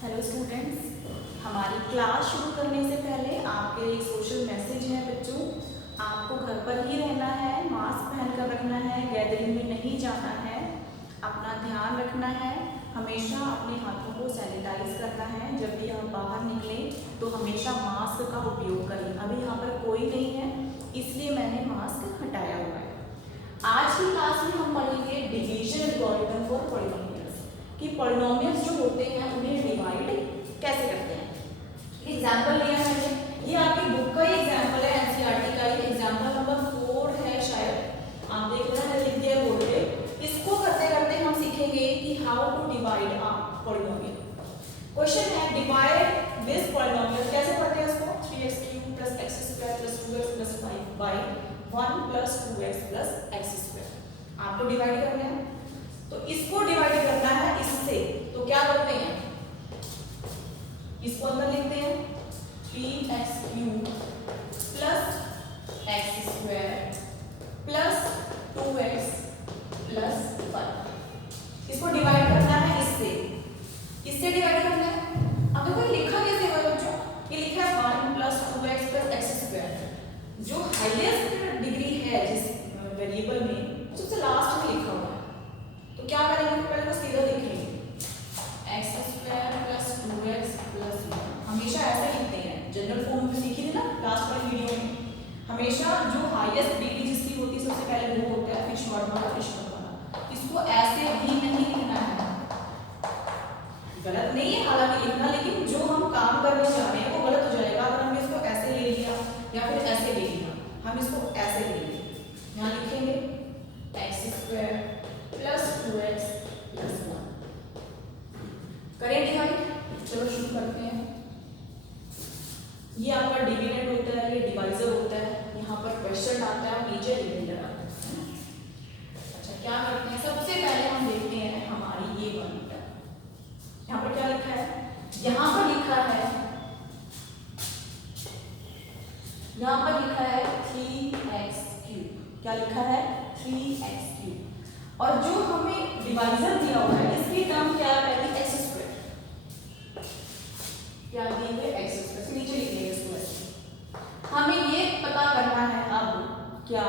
Hello students, हमारी class शुरू करने से पहले आपके लिए सोशल मैसेज है बच्चों। आपको घर पर ही रहना है, मास्क पहनकर रखना है, गैदरिंग में नहीं जाना है, अपना ध्यान रखना है, हमेशा अपने हाथों को सैनिटाइज करना है। जब भी आप बाहर निकलें तो हमेशा मास्क का उपयोग करें। अभी यहाँ पर कोई नहीं है इसलिए मैंने मास्क हटाया हुआ है। आज की क्लास में हम पढ़ेंगे डिवीजन एल्गोरिथम फॉर पॉलिनोमियल्स कि पॉलिनोमियल्स जो होते हैं उन्हें डिवाइड कैसे करते हैं। एग्जाम्पल लिया मैंने, ये आपकी बुक का ही एग्जाम्पल है, एनसीईआरटी का ही एग्जाम्पल नंबर 4 है शायद। आप देख रहे हैं लिख दिया बोर्ड पे। इसको करते करते हम सीखेंगे कि how to divide a polynomial. Question है डिवाइड दिस पॉलिनोमियल, कैसे पढ़ते हैं इसको? 3x³ + x² + 2x + 5 by 1 + 2x + x²। आपको डिवाइड करना है तो इसको डिवाइड करना है इससे, तो क्या करते हैं, इसको अंदर लिखते हैं 3x³ + x² + 2x + 5। इसको डिवाइड करना है इससे डिवाइड करना है। अब देखो लिखा कैसे है बच्चों, ये लिखा है 1 + 2x + x²। जो हाईएस्ट डिग्री है जिस वेरिएबल में सबसे लास्ट में लिखा हुआ है, तो क्या करेंगे, पहले तो सीधा लिखेंगे x² + 2x + 1। हमेशा ऐसे लिखते हैं, जनरल फॉर्म में सीखी थी ना लास्ट वाली वीडियो में। हमेशा जो हाईएस्ट डिग्री जिसकी होती है सबसे पहले वो होता है, फिर शॉर्ट वाला, फिर शॉर्ट वाला। इसको ऐसे भी नहीं लिखना है, गलत नहीं है हालांकि लिखना, लेकिन जो हम काम करने जा रहे हैं वो गलत हो जाएगा अगर हमने इसको ऐसे ले लिया या फिर ऐसे ले लिया। हम इसको ऐसे लेंगे, यहाँ लिखेंगे x² + 2x + 1। करें डिवाइड, चलो शुरू करते हैं। ये आपका डिविडेंड होता है, ये डिवाइजर होता है। यहाँ पर क्वेश्चन आता है, नीचे डिविडेंड आता है। अच्छा क्या करते हैं, सबसे पहले हम देखते हैं हमारी ये वाली टर्म। यहाँ पर क्या लिखा है, यहाँ पर लिखा है 3x³। क्या लिखा है? 3x³। और जो हमें डिवाइजर दिया हुआ है इसकी टर्म क्या है, पहले x²। क्या दिए हुए x², नीचे लिखेंगे इसको ऐसे। हमें ये पता करना है अब क्या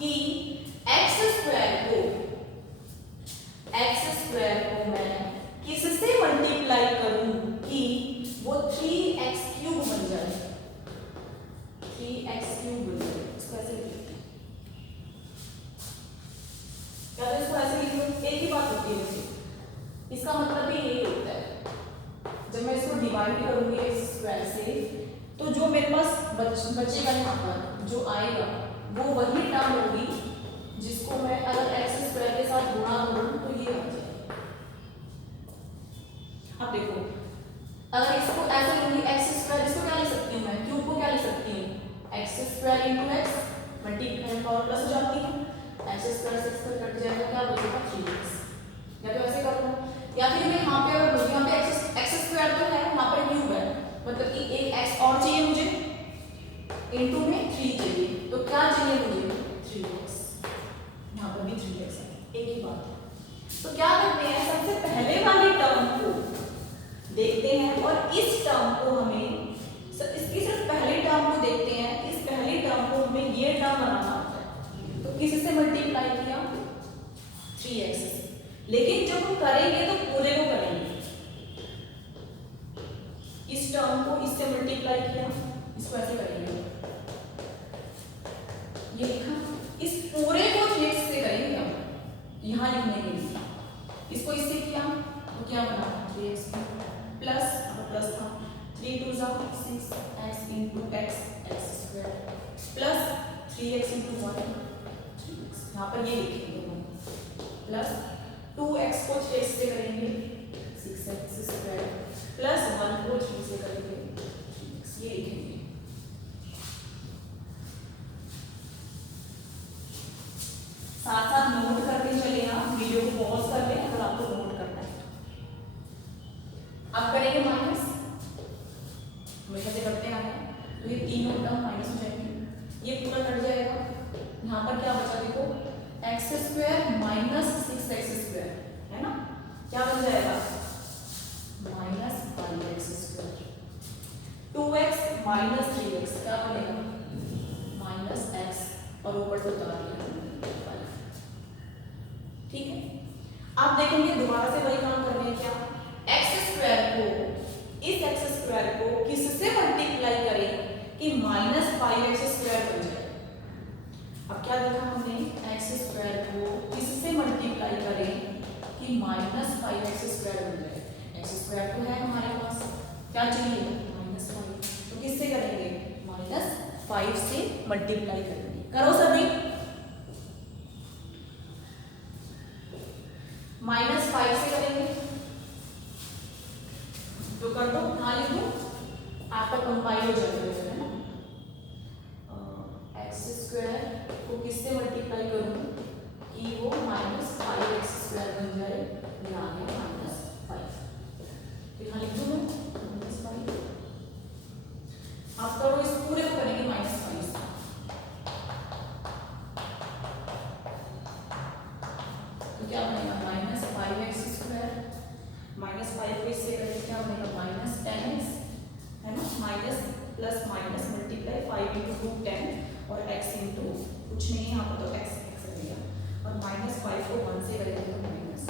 कि x² को मैं किससे मल्टीप्लाई करूं कि वो 3x³ बन जाए। 3x³ बन जाए, इसको ऐसे लिखते हैं। क्या तो इसको ऐसे लिख लो, एक ही बात होती है। इसका मतलब भी यही होता है, जब मैं इसको डिवाइड करूंगी x² से तो जो मेरे पास बचेगा यहाँ पर जो आएगा वो वही टर्म होगी जिसको मैं अगर x² के साथ गुणा करूं तो ये बन जाएगा। अब देखो अगर इसको ऐसे लूंगी x², इसको क्या लिख सकती हूँ मैं, क्यूब को क्या लिख सकती हूँ, x² × x, multiply power plus हो जाती है, x² से x² कट जाएगा, क्या बचेगा 3x। या तो ऐसे कर लो, या फिर मैं यहाँ पे अगर यहाँ पे x² तो है, यहाँ पर क्यूब है, मतलब कि एक x और चाहिए मुझे, इनटू में 3 चाहिए, तो क्या चाहिए मुझे 3x। यहाँ पर भी 3x है, एक ही बात है। तो क्या करते हैं, सबसे पहले वाले टर्म को देखते हैं और इस टर्म को हमें इसकी सिर्फ पहले टर्म को देखते हैं। इस पहले टर्म को हमें ये टर्म बनाना होता है, तो किससे मल्टीप्लाई किया 3x से। लेकिन जब हम करेंगे तो पूरे को करेंगे, इस टर्म को इससे मल्टीप्लाई किया, इसको ऐसे करेंगे, ये लिखा, इस पूरे को 3x से करेंगे हम यहाँ लिखने के लिए। इसको इससे किया तो क्या बना 3x³ प्लस प्लस था 3 2 6 x × x x² plus 3x × 1 3x। यहाँ पर ये लिखेंगे हम प्लस 2x को 3x से करेंगे 6x² प्लस 1 को 3 से करेंगे 3x, ये लिखेंगे। साथ साथ नोट करते चले, आप वीडियो को पॉज कर लें अगर आपको नोट करना है। अब करेंगे माइनस, हमेशा से करते आए हैं, तो ये तीनों टर्म माइनस हो जाएंगे, ये पूरा कट जाएगा। यहाँ पर क्या बचा देखो, x² - 6x², है ना, क्या बन जाएगा -5 ऊपर से उतार लिया 5। ठीक है, आप देखेंगे दोबारा से वही काम कर रहे हैं क्या, इस एक्स स्क्वायर को किससे मल्टीप्लाई करें कि -5x² बन जाए। अब क्या देखा हमने, एक्स स्क्वायर को किससे मल्टीप्लाई करें कि -5x² बन जाए। एक्स स्क्वायर तो है हमारे पास, क्या चाहिए -5, तो किससे करेंगे, -5 से मल्टीप्लाई करेंगे। करो सभी, -5 से करेंगे तो कर दो, हाँ लिख दो, आपका कंपाइल हो जाएगा है ना। x² को किससे मल्टीप्लाई करूं कि वो -5x² बन जाए, ये आ गया -5, तो यहाँ लिख दो -5। आप करो, इस पूरे को करेंगे -5 से, तो क्या बनेगा -5x², -5 को इससे करेंगे क्या बनेगा -10x, है ना, माइनस प्लस माइनस मल्टीप्लाई 5 × 2 10 और x इंटू कुछ नहीं यहाँ पर तो x रहेगा, और -5 को 1 से करेंगे तो माइनस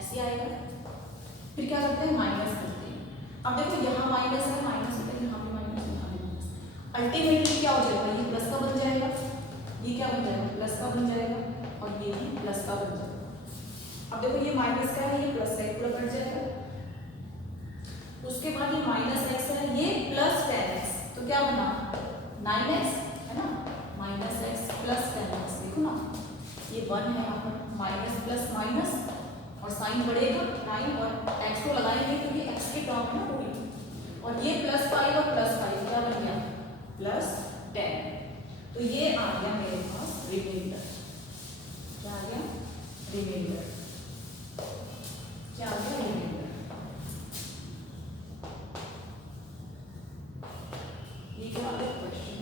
ऐसे आएगा। फिर क्या करते हैं, माइनस करते हैं। अब देखो यहाँ माइनस है, माइनस होता है, यहाँ भी माइनस, यहाँ भी माइनस, अल्टीमेटली क्या हो जाएगा, ये प्लस का बन जाएगा, ये क्या बन जाएगा, प्लस का बन जाएगा, और ये भी प्लस का बन जाएगा। अब देखो ये माइनस का है, ये प्लस का, पूरा कट जाएगा। उसके बाद ये -x है, ये +10x, तो क्या बना 9x, है ना, -x + 10x, देखो ना ये 1 है यहाँ पर, माइनस प्लस माइनस और साइन बढ़ेगा 9 और x को लगाएंगे तो ये x की टर्म है ना पूरी, और ये +5 और +5 क्या बन गया +10, तो ये आ गया मेरे पास रिमाइंडर। क्या आ गया, रिमाइंडर, क्या आ गया, रिमाइंडर। ये क्या है क्वेश्चन,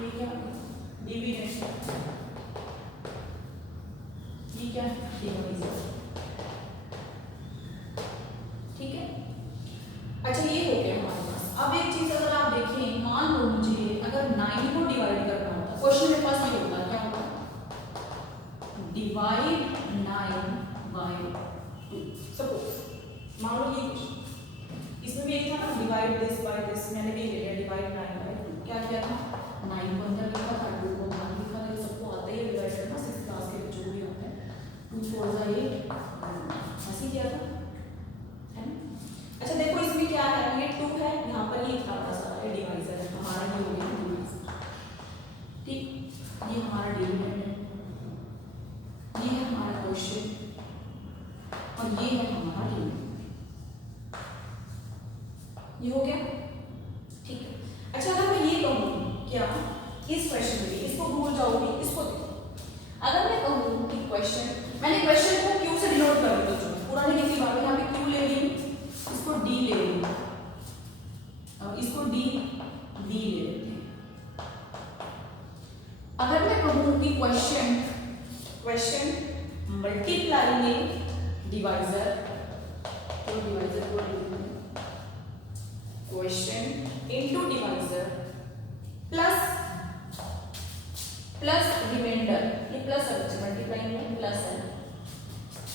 ये क्या डिविडेंड, ये क्या डिवाइजर। ठीक है, अच्छा ये हो गया हमारे पास। अब एक चीज अगर आप देखें, मान लो मुझे अगर 9 को डिवाइड करना होता, क्वेश्चन मेरे पास ये होता, क्या होता, डिवाइड 9/2, सपोज मान लो ये क्वेश्चन, इसमें भी एक था ना डिवाइड दिस बाय दिस, मैंने भी ले लिया डिवाइड 9/2, क्या किया था 9 को अंदर लिखा था, 2 को बाहर लिखा था, ये सबको आता ही डिवाइड करना, 6th क्लास के बच्चों को भी आता है, 2 4 8 ऐसे किया था, है ना। अच्छा देखो इसमें क्या है, ये 2 है, यहाँ पर ये था बड़ा सा, ये डिवाइजर है हमारा, ये हो गया डिवाइजर। ठीक, ये हमारा डिविडेंड है, ये है हमारा क्वेश्चन, और ये है हमारा डिविडेंड, ये हो गया। ठीक है, अच्छा अगर मैं ये कहूँ क्या इस क्वेश्चन में, इसको भूल जाओगे, इसको देखो, अगर मैं कहूँ कि क्वेश्चन, मैंने क्वेश्चन को क्यू से डिनोट कर दिया, बच्चों पूरा नहीं लिखी बात, यहाँ पे क्यू ले ली, इसको डी ले ली, अब इसको डी डी ले लेते हैं। अगर मैं कहूँ कि क्वेश्चन मल्टीप्लाई में डिवाइजर, तो डिवाइजर को ले लेते हैं, question into divisor plus reminder, ये प्लस है बच्चे, मल्टीप्लाई में प्लस है,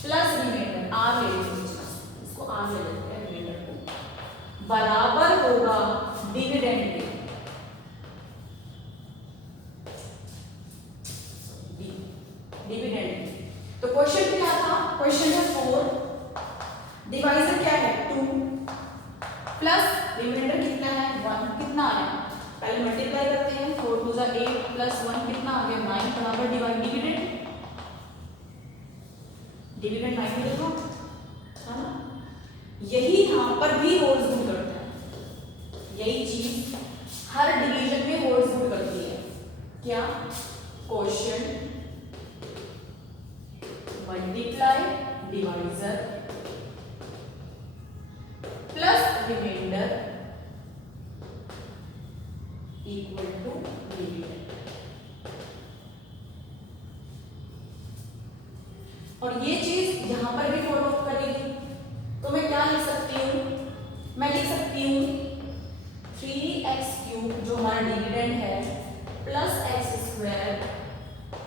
प्लस रिमाइंडर आर ले लेते हैं, इसको आर ले लेते हैं, रिमाइंडर को बराबर होगा डिविडेंड के, डिविडेंड। तो क्वेश्चन क्या था, क्वेश्चन है 4, डिवाइजर क्या है 2, प्लस रिमाइंडर कितना है 1, कितना आया, पहले मल्टीप्लाई करते हैं, 4 2 8 प्लस 1 कितना आ गया 9, बराबर डिवाइड डिविडेंड, डिविडेंड 9 देखो, है ना। यही यहाँ पर भी होल्ड्स गुड करता है, यही चीज हर डिवीजन में होल्ड्स गुड करती है, क्या, question multiply divisor plus reminder equal to dividend. और ये चीज यहां पर भी फॉलो अप करेगी, तो मैं क्या लिख सकती हूँ, मैं लिख सकती हूँ 3x³ जो हमारा डिविडेंड है plus x square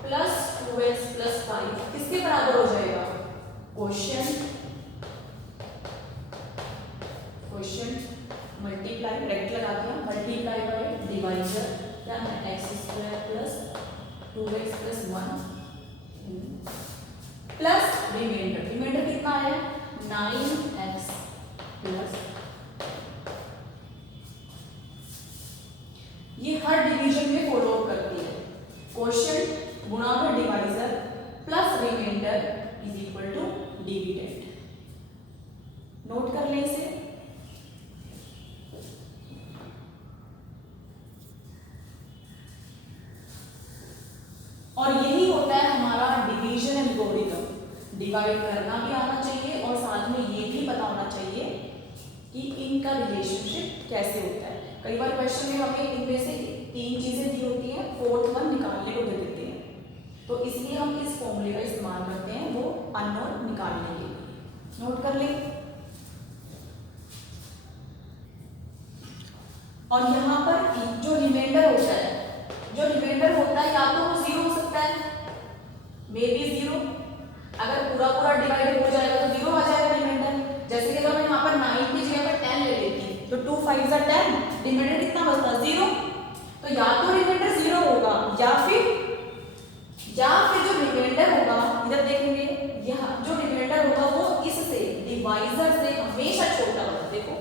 plus 2x plus 5 किसके बराबर हो जाएगा? क्वेश्चन मल्टीप्लाई ब्रैकेट लगा दिया, मल्टीप्लाई बाय डिवाइजर क्या है? X square plus 2x plus 1 plus remainder कितना आया? 9x प्लस, ये हर डिवीजन में फॉलो अप करती है। क्वेश्चन गुणा में divisor plus remainder is equal to dividend. Note कर लें इसे। और यही होता है हमारा डिवीजन एल्गोरिथम। डिवाइड करना भी आना चाहिए और साथ में ये भी पता होना चाहिए कि इनका रिलेशनशिप कैसे होता है। कई बार क्वेश्चन में हमें इनमें से 3 चीजें दी होती हैं, 4th वन निकालने को दे देते हैं, तो इसलिए हम इस फॉर्मूले का इस्तेमाल करते हैं वो अननोन निकालने के लिए। नोट कर लें। और यहाँ पर जो रिमाइंडर होता है, या तो वो 0 हो सकता है, मे बी 0। अगर पूरा डिवाइड हो जाएगा तो 0 आ जाएगा रिमाइंडर। जैसे कि अगर मैं यहाँ पर 9 की जगह पर 10 ले लेती तो 2 5 10, रिमाइंडर कितना बचता? 0। तो या तो रिमाइंडर 0 होगा या फिर जो रिमाइंडर होगा, इधर देखेंगे, यहाँ जो रिमाइंडर होगा वो इससे डिवाइजर से हमेशा छोटा होगा। देखो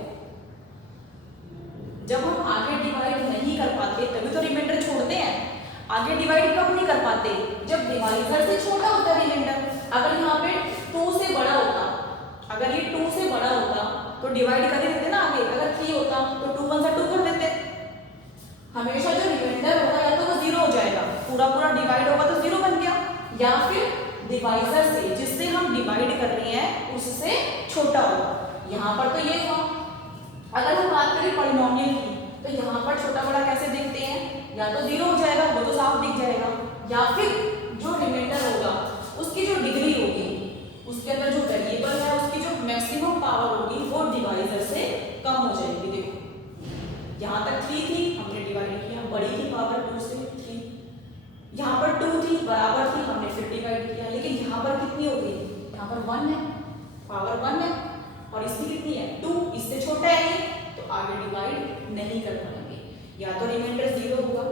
जब हम आगे डिवाइड नहीं कर पाते तभी तो रिमाइंडर छोड़ते हैं। आगे डिवाइड कब नहीं कर पाते? जब डिवाइजर से छोटा होता है रिमाइंडर। अगर यहाँ पे 2 से बड़ा होता, अगर ये 2 से बड़ा होता तो डिवाइड कर देते ना आगे। अगर 3 होता तो 2 1 2 कर देते। हमेशा जो रिमाइंडर होगा या तो वो 0 हो जाएगा, पूरा डिवाइड होगा तो 0 बन गया, या फिर डिवाइजर से जिससे हम डिवाइड कर रहे हैं उससे छोटा होगा। यहाँ पर तो ये था। अगर हम बात करें पॉलिनोमियल की तो यहाँ पर छोटा बड़ा कैसे देखते हैं? या तो 0 हो जाएगा, वो तो साफ दिख जाएगा, या फिर जो रिमाइंडर होगा उसकी जो डिग्री होगी, उसके अंदर जो वेरिएबल है उसकी जो मैक्सिमम पावर होगी वो डिवाइजर से कम हो जाएगी। देखो यहाँ तक 3 थी, हमने डिवाइड किया, बड़ी थी पावर 2 से 3, यहाँ पर 2 थी बराबर थी, हमने फिर डिवाइड किया, लेकिन यहाँ पर कितनी हो गई? यहाँ पर 1 है, पावर 1 है, और इसकी कितनी है? 2, इससे छोटा है ये, तो आगे डिवाइड नहीं कर पाएंगे। या तो रिमाइंडर 0 होगा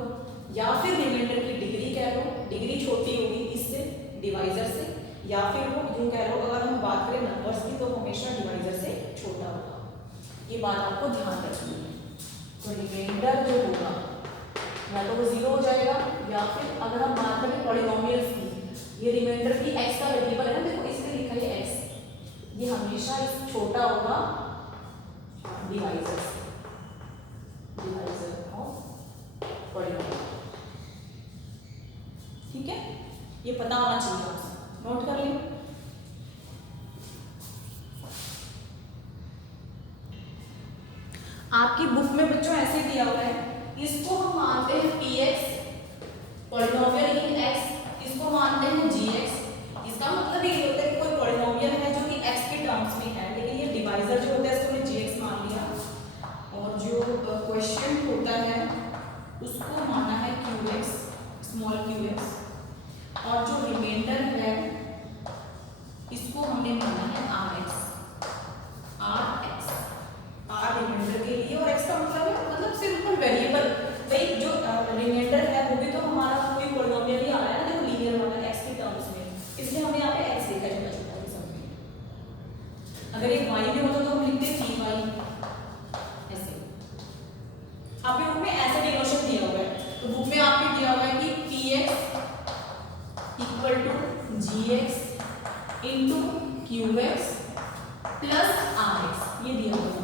या फिर रिमाइंडर की डिग्री कह लो, डिग्री छोटी होगी इससे डिवाइजर से, या फिर वो यूं कह लो, अगर हम बात करें नंबर्स की तो हमेशा डिवाइजर से छोटा होगा। ये बात आपको ध्यान रखनी है। तो रिमाइंडर जो होगा या तो वो 0 हो जाएगा, या फिर अगर हम बात करें पॉलिनोमियल्स की, ये रिमाइंडर की x का वेरिएबल है ना, देखो इसमें लिखा है x, ये हमेशा छोटा होगा डिवाइजर से, डिवाइजर ऑफ पॉलिनोमियल। ठीक है, ये पता होना चाहिए, नोट कर लें। आपकी बुक में बच्चों ऐसे दिया हुआ है, इसको हम मानते हैं px पॉलिनोमियल इन x, इसको मानते हैं gx। इसका मतलब ये होता है कि कोई पॉलिनोमियल है जो कि x के टर्म्स में है, लेकिन ये डिवाइजर जो होता है इसको हमने gx मान लिया, और जो क्वेश्चन होता है उसको माना है qx, स्मॉल qx, और जो रिमाइंडर है इसको हमने माना है rx, r रिमाइंडर के लिए, और x का मतलब है मतलब सिंपल वेरिएबल। भाई जो रिमाइंडर है वो भी तो हमारा कोई पॉलिनोमियल ही आ रहा है ना, देखो लीनियर वाला x के टर्म्स में, इसलिए हमने यहाँ पे x लिखा है छोटा छोटा सब। अगर एक y में होता तो हम लिखते 3y ऐसे। आपके बुक में ऐसे डिनोशन दिया हुआ है, तो बुक में आपको दिया हुआ है कि px equal to gx into qx plus rx, ये दिया हुआ है।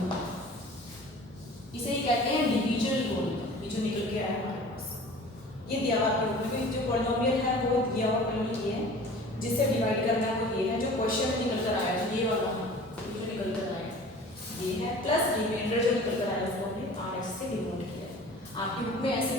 इसे ही कहते हैं डिवीजन एल्गोरिथम, ये जो निकल के आया हमारे पास, ये दिया हुआ है। क्योंकि जो पॉलिनोमियल है वो दिया हुआ पॉलिनोमियल ये है, जिससे डिवाइड करना है वो ये है, जो क्वेश्चन निकल कर आया ये वाला जो निकल कर आया ये है, प्लस रिमाइंडर जो निकल कर आया उसको हमने rx से डिनोट किया है। आपकी बुक में ऐसे